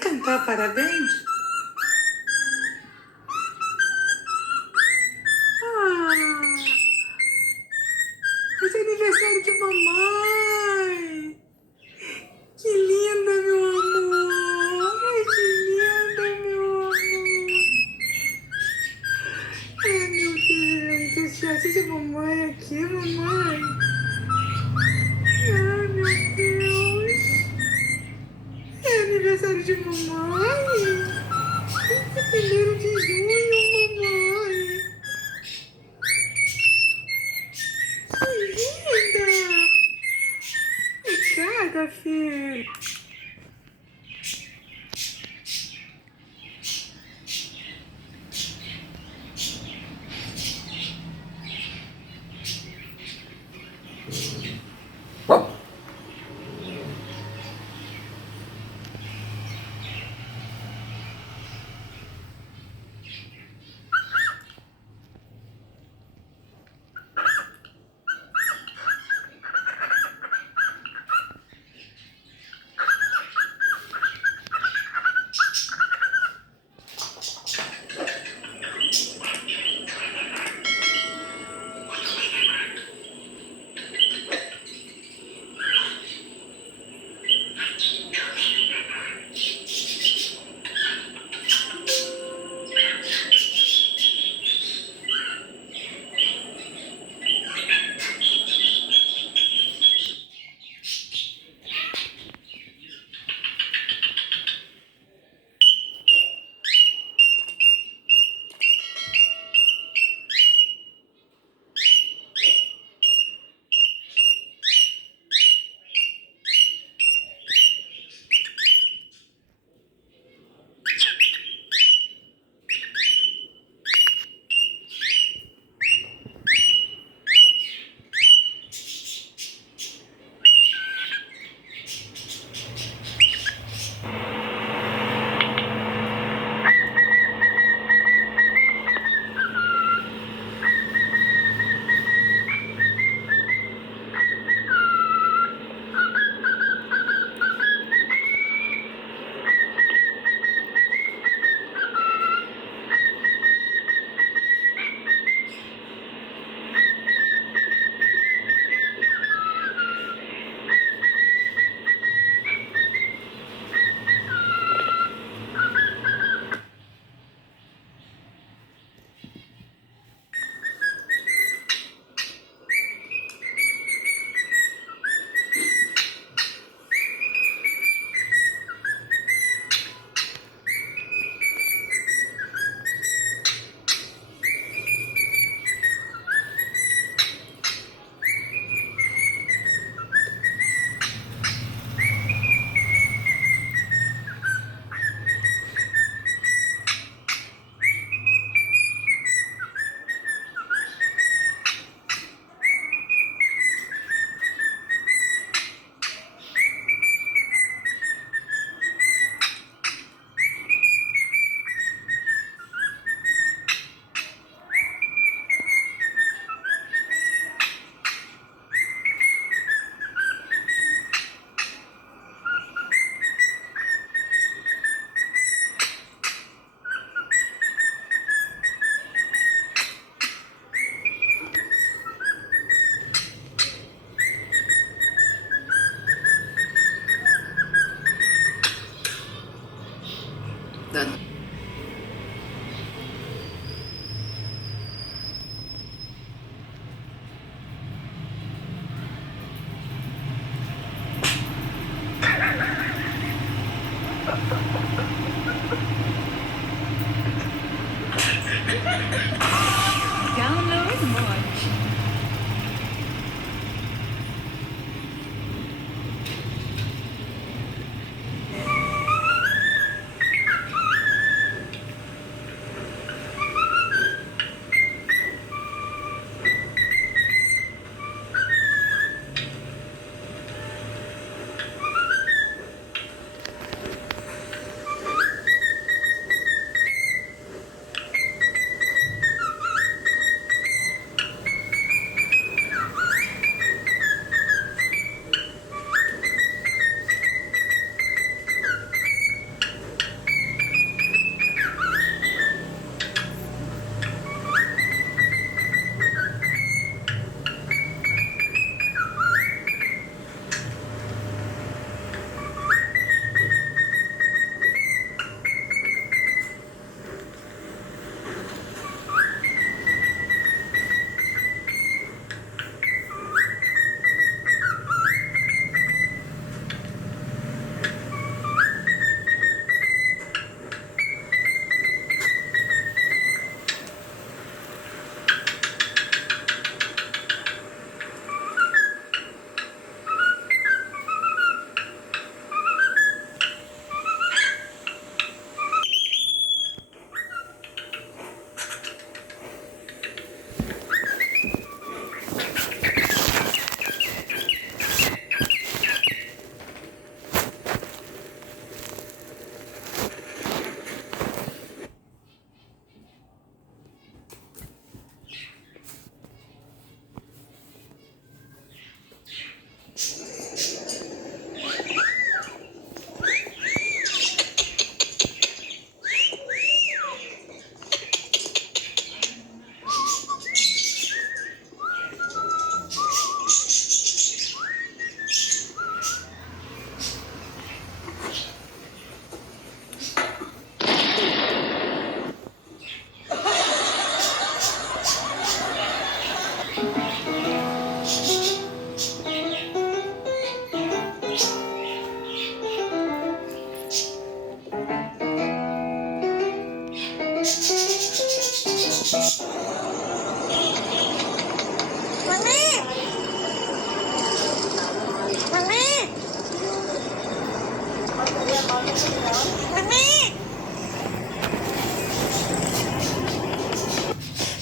Cantar parabéns? Ah, hoje é aniversário de mamãe. Que linda, meu amor. Ai, que linda, meu amor. Ai, meu Deus. Deixa eu assistir a mamãe aqui, mamãe. Ai, meu Deus. É aniversário de mamãe. 1º de junho, mamãe. Que linda. Obrigada, filho.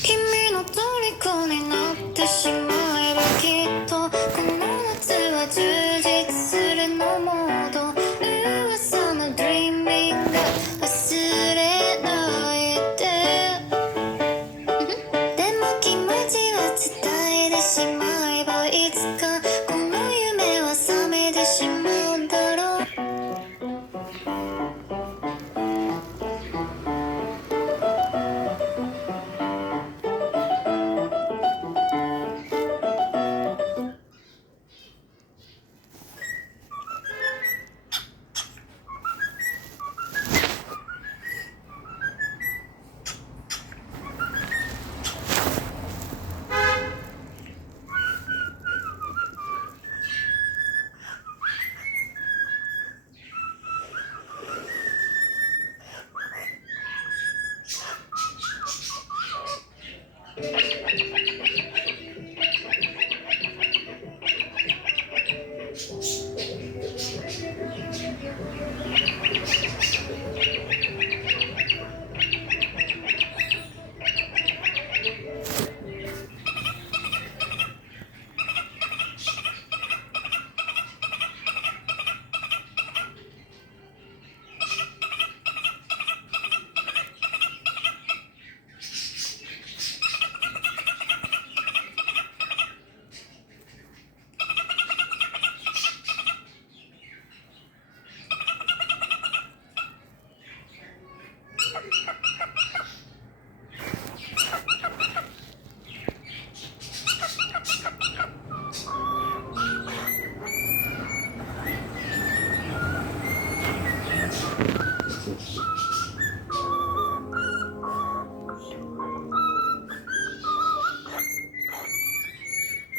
君の虜になってしまえばきっとこの夏は充実するのモード噂のドリーミング忘れないででも気持ちは伝えてしまえばいつかこの夢は覚めてしまうんだろう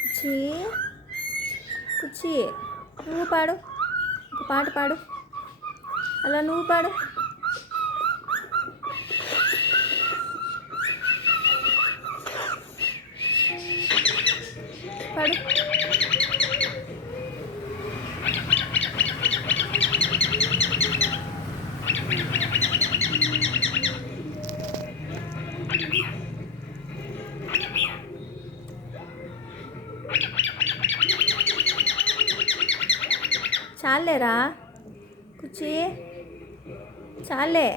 కుచి కుచి నువ్వు పాడు ఒక పాట పాడు అలా నువ్వు పాడు పాడు చాలేరా కుచి చాలే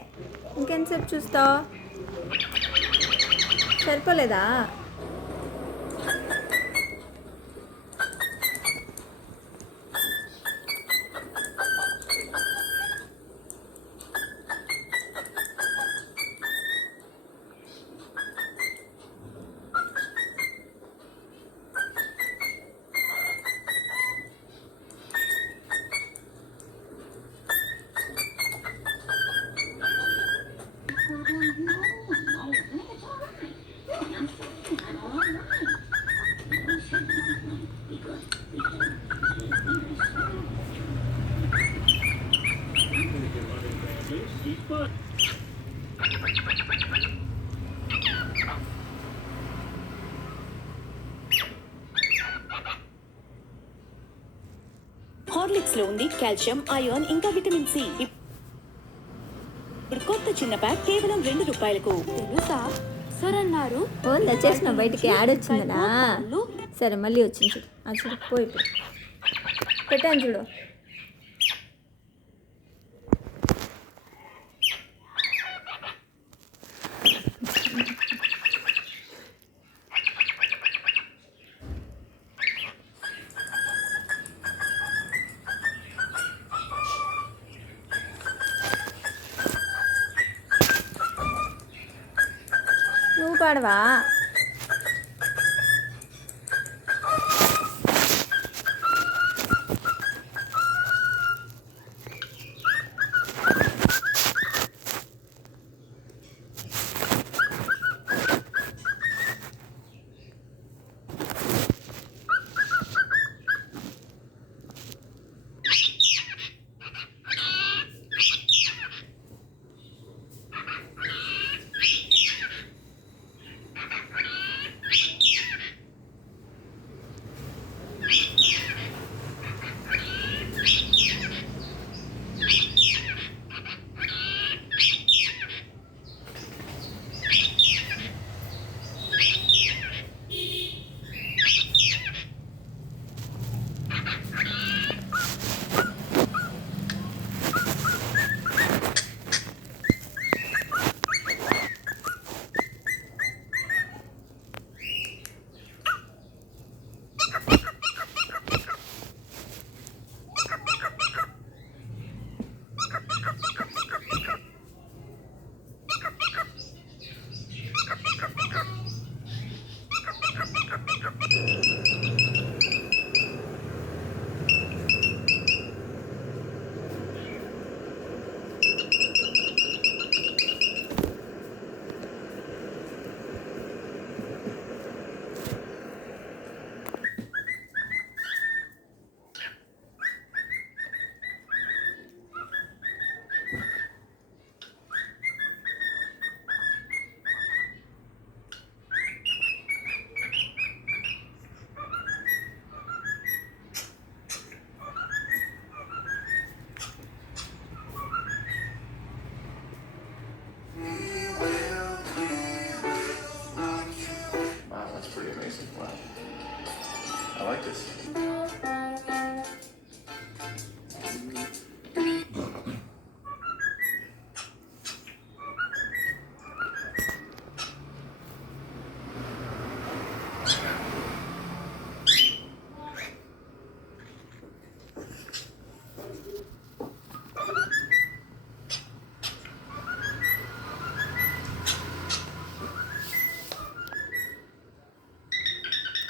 ఇంకెంతసేపు చూస్తావు సరిపోలేదా హార్లిక్స్ లో ఉంది కాల్షియం, ఐరన్ ఇంకా విటమిన్ సి. ఇప్పుడు కొత్త చిన్న ప్యాక్ కేవలం ₹2. తెలుసా సార్ అన్నారు వచ్చేసిన బయటికి యాడ్ వచ్చిందనా సరే మళ్ళీ వచ్చింది చూడు చూడు పోయి ఇప్పుడు పెట్టాను చూడు నువ్వు పాడవా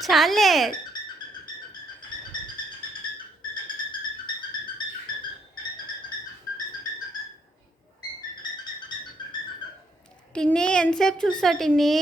చాలే. టిన్నీ ఎంతసేపు చూస్తా టిన్నీ?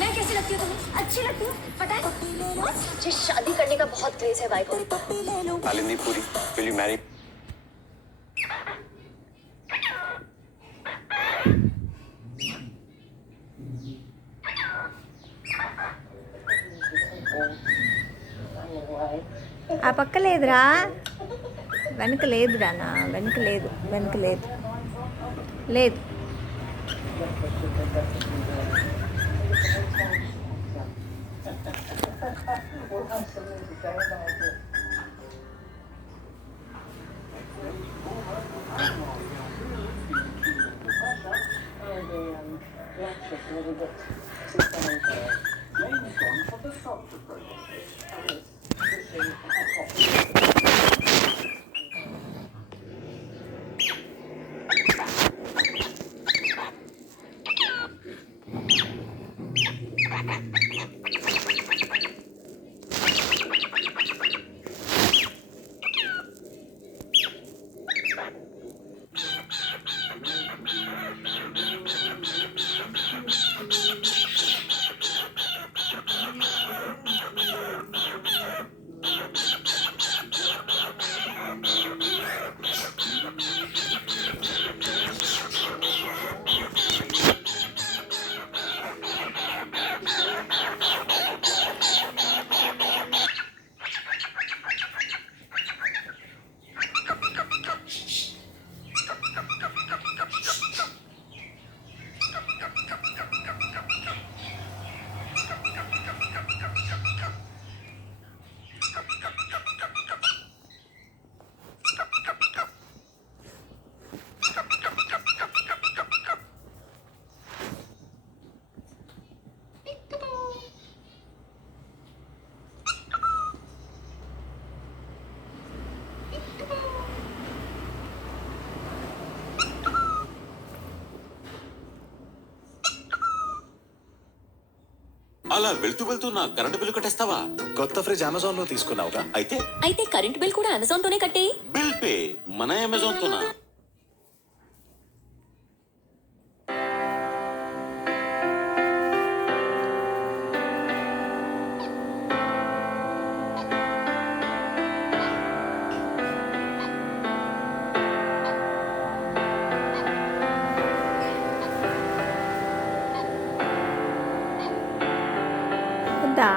मैं कैसी लगती हूँ तुम्हें? अच्छी लगती हूँ, पता है? मुझे शादी करने का बहुत क्रेज है भाई को। शालिनी पूरी, will you marry? ఆ పక్క లేదురా, వెనక లేదురా, నా వెనక లేదు, వెనక లేదు, లేదు. అలా వెళ్తూ వెళ్తూ నా కరెంటు బిల్లు కట్టేస్తావా? కొత్త ఫ్రిడ్జ్ అమెజాన్ లో తీసుకున్నావుగా? అయితే కరెంట్ బిల్ కూడా అమెజాన్ తోనే కట్టే. బిల్ పే మన అమెజాన్ తోనా? వద్దా,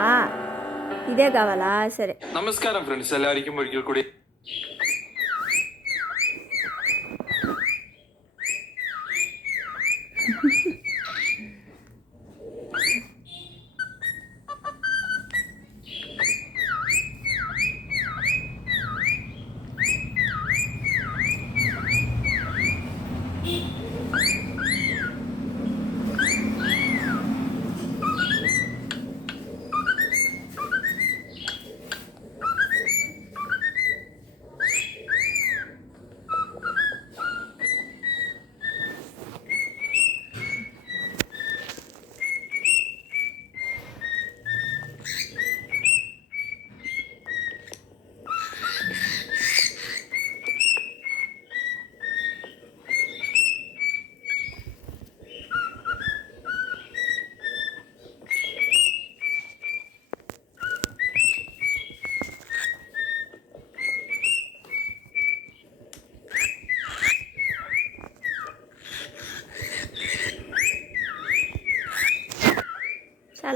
ఇదే కావాలా? సరే. നമസ്കാരം ഫ്രണ്ട്സ്, എല്ലാവർക്കും ഒരിക്കൽ കൂടി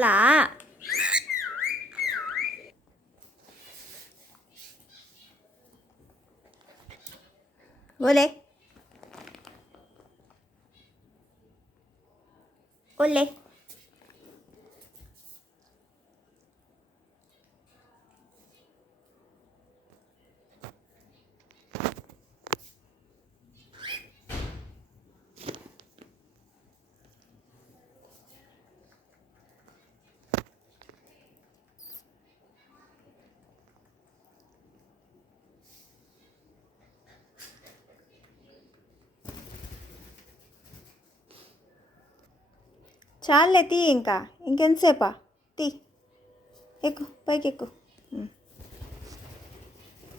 చాలా ఓలే ఓలే చాలే తీ ఇంకెంతసేపా తీ ఎక్కు పైకి ఎక్కు